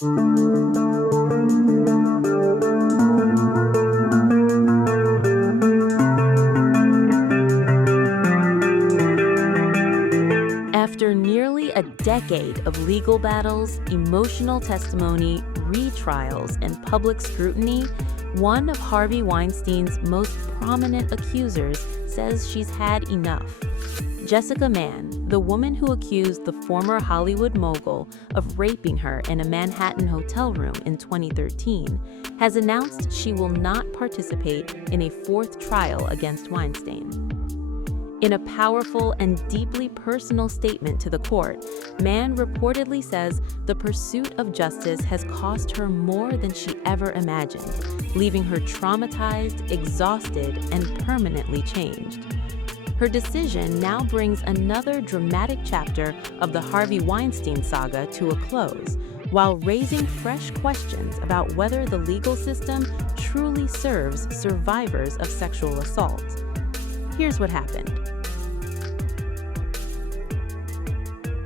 After nearly a decade of legal battles, emotional testimony, retrials, and public scrutiny, one of Harvey Weinstein's most prominent accusers says she's had enough. Jessica Mann, the woman who accused the former Hollywood mogul of raping her in a Manhattan hotel room in 2013, has announced she will not participate in a fourth trial against Weinstein. In a powerful and deeply personal statement to the court, Mann reportedly says the pursuit of justice has cost her more than she ever imagined, leaving her traumatized, exhausted, and permanently changed. Her decision now brings another dramatic chapter of the Harvey Weinstein saga to a close, while raising fresh questions about whether the legal system truly serves survivors of sexual assault. Here's what happened.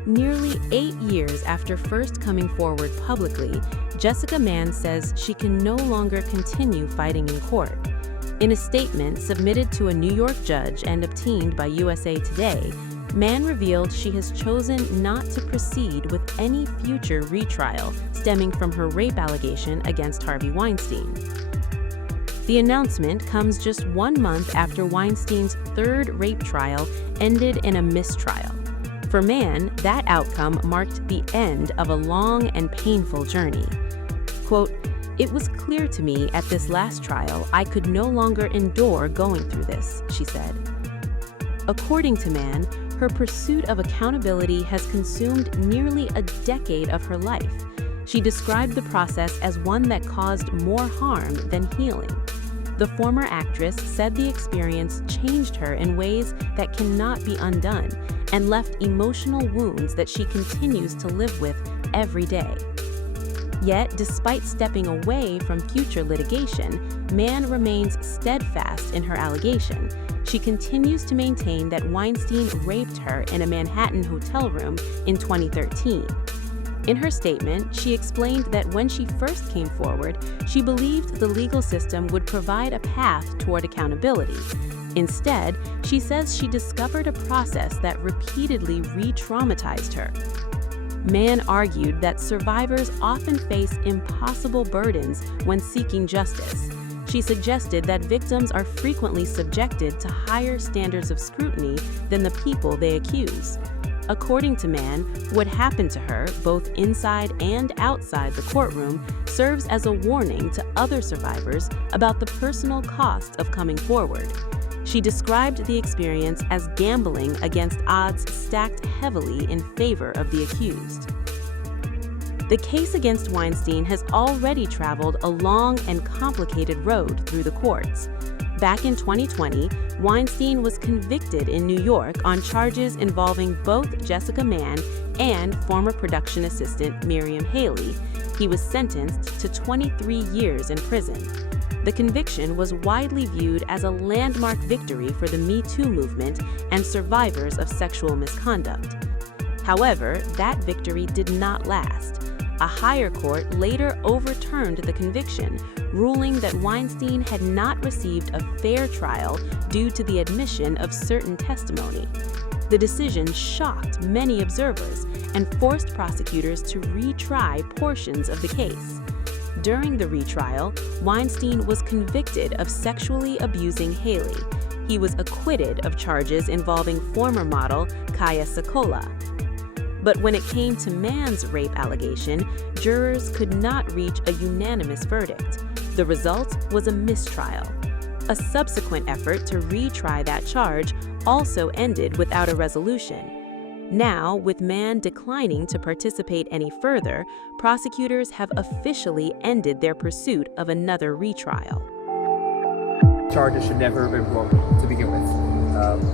Nearly 8 years after first coming forward publicly, Jessica Mann says she can no longer continue fighting in court. In a statement submitted to a New York judge and obtained by USA Today, Mann revealed she has chosen not to proceed with any future retrial stemming from her rape allegation against Harvey Weinstein. The announcement comes just 1 month after Weinstein's third rape trial ended in a mistrial. For Mann, that outcome marked the end of a long and painful journey. Quote, "It was clear to me at this last trial I could no longer endure going through this," she said. According to Mann, her pursuit of accountability has consumed nearly a decade of her life. She described the process as one that caused more harm than healing. The former actress said the experience changed her in ways that cannot be undone and left emotional wounds that she continues to live with every day. Yet, despite stepping away from future litigation, Mann remains steadfast in her allegation. She continues to maintain that Weinstein raped her in a Manhattan hotel room in 2013. In her statement, she explained that when she first came forward, she believed the legal system would provide a path toward accountability. Instead, she says she discovered a process that repeatedly re-traumatized her. Mann argued that survivors often face impossible burdens when seeking justice. She suggested that victims are frequently subjected to higher standards of scrutiny than the people they accuse. According to Mann, what happened to her, both inside and outside the courtroom, serves as a warning to other survivors about the personal cost of coming forward. She described the experience as gambling against odds stacked heavily in favor of the accused. The case against Weinstein has already traveled a long and complicated road through the courts. Back in 2020, Weinstein was convicted in New York on charges involving both Jessica Mann and former production assistant Miriam Haley. He was sentenced to 23 years in prison. The conviction was widely viewed as a landmark victory for the MeToo movement and survivors of sexual misconduct. However, that victory did not last. A higher court later overturned the conviction, ruling that Weinstein had not received a fair trial due to the admission of certain testimony. The decision shocked many observers and forced prosecutors to retry portions of the case. During the retrial, Weinstein was convicted of sexually abusing Haley. He was acquitted of charges involving former model Kaya Sikola. But when it came to Mann's rape allegation, jurors could not reach a unanimous verdict. The result was a mistrial. A subsequent effort to retry that charge also ended without a resolution. Now, with Mann declining to participate any further, prosecutors have officially ended their pursuit of another retrial. Charges should never have been brought to begin with.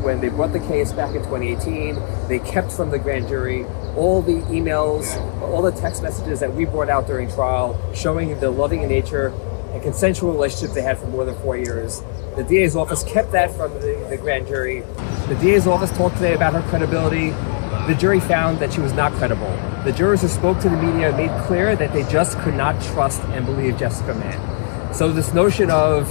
When they brought the case back in 2018, they kept from the grand jury all the emails, all the text messages that we brought out during trial, showing the loving nature and consensual relationship they had for more than 4 years. The DA's office kept that from the grand jury. The DA's office talked today about her credibility. the jury found that she was not credible. The jurors who spoke to the media made clear that they just could not trust and believe Jessica Mann. So this notion of,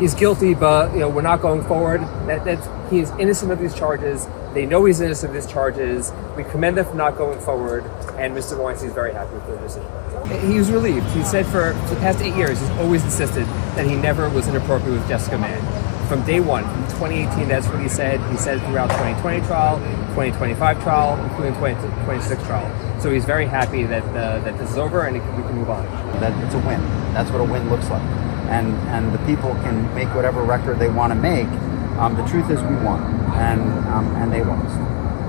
he's guilty, but, we're not going forward, that he is innocent of these charges. They know he's innocent of these charges. We commend them for not going forward, and Mr. Weinstein is very happy with the decision. He was relieved. He said for the past 8 years, he's always insisted that he never was inappropriate with Jessica Mann. From day one, from 2018, that's what he said. He said throughout 2020 trial, 2025 trial, including 2026 trial. So he's very happy that this is over and we can move on. That it's a win. That's what a win looks like. And the people can make whatever record they want to make. The truth is we won, and they lost.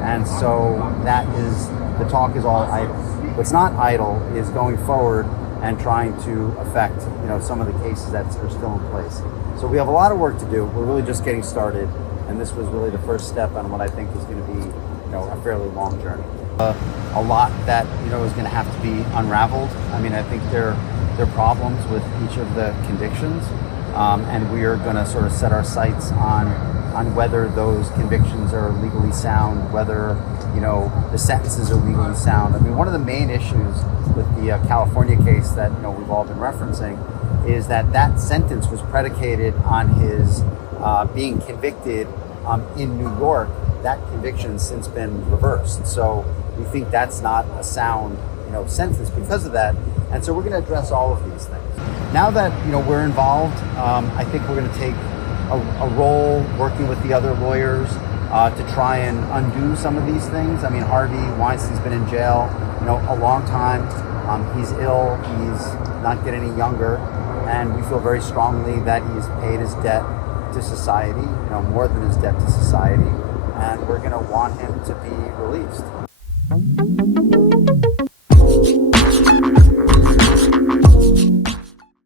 And so that is, the talk is all idle. What's not idle is going forward and trying to affect, some of the cases that are still in place. So we have a lot of work to do. We're really just getting started, and this was really the first step on what I think is going to be, a fairly long journey. A lot that is going to have to be unraveled. I mean, I think there are problems with each of the convictions, and we are going to sort of set our sights on whether those convictions are legally sound, whether the sentences are legally sound. I mean, one of the main issues with the California case that we've all been referencing is that sentence was predicated on his being convicted in New York. That conviction has since been reversed. So we think that's not a sound sentence because of that. And so we're going to address all of these things. Now that we're involved, I think we're going to take a role working with the other lawyers to try and undo some of these things. I mean, Harvey Weinstein's been in jail a long time. He's ill. He's not getting any younger. And we feel very strongly that he's paid his debt to society, more than his debt to society. And we're going to want him to be released.